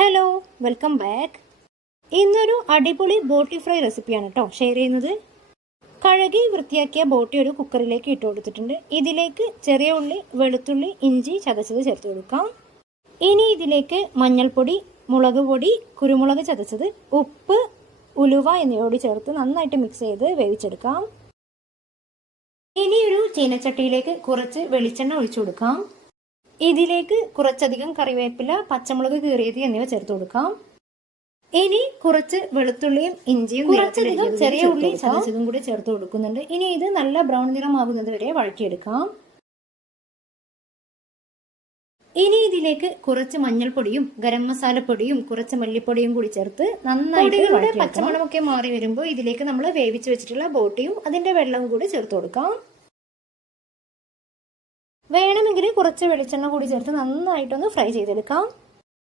Hello, welcome back. ഇന്നൊരു അടിപൊളി ബോട്ടി ഫ്രൈ റെസിപ്പിയാണ് കേട്ടോ ഷെയർ ചെയ്യുന്നത്. കഴുകി വൃത്തിയാക്കിയ ബോട്ടി ഒരു കുക്കറിലേക്ക് ഇട്ട് കൊടുത്തിട്ടുണ്ട്. ഇതിലേക്ക് ചെറിയ ഉള്ളി, വെളുത്തുള്ളി, ഇഞ്ചി ചതച്ചത് ചേർത്ത് കൊടുക്കാം. ഇനി ഇതിലേക്ക് മഞ്ഞൾപ്പൊടി, മുളക് പൊടി, കുരുമുളക് ചതച്ചത്, ഉപ്പ്, ഉലുവ എന്നിവയോട് ചേർത്ത് നന്നായിട്ട് മിക്സ് ചെയ്ത് വേവിച്ചെടുക്കാം. ഇനി ഒരു ചീനച്ചട്ടിയിലേക്ക് കുറച്ച് വെളിച്ചെണ്ണ ഒഴിച്ചു കൊടുക്കാം. ഇതിലേക്ക് കുറച്ചധികം കറിവേപ്പില, പച്ചമുളക് കീറിയത് എന്നിവ ചേർത്ത് കൊടുക്കാം. ഇനി കുറച്ച് വെളുത്തുള്ളിയും ഇഞ്ചിയും കുറച്ചധികം ചെറിയ ഉള്ളി ചതച്ചതും കൂടി ചേർത്ത് കൊടുക്കുന്നുണ്ട്. ഇനി ഇത് നല്ല ബ്രൗൺ നിറമാകുന്നത് വരെ വഴറ്റിയെടുക്കാം. ഇനി ഇതിലേക്ക് കുറച്ച് മഞ്ഞൾപ്പൊടിയും ഗരം മസാലപ്പൊടിയും കുറച്ച് മല്ലിപ്പൊടിയും കൂടി ചേർത്ത് നന്നായിട്ട് പച്ചമണമൊക്കെ മാറി വരുമ്പോൾ ഇതിലേക്ക് നമ്മൾ വേവിച്ച് വെച്ചിട്ടുള്ള ബോട്ടിയും അതിന്റെ വെള്ളവും കൂടി ചേർത്ത് കൊടുക്കാം. വേണമെങ്കിൽ കുറച്ച് വെളിച്ചെണ്ണ കൂടി ചേർത്ത് നന്നായിട്ടൊന്ന് ഫ്രൈ ചെയ്തെടുക്കാം.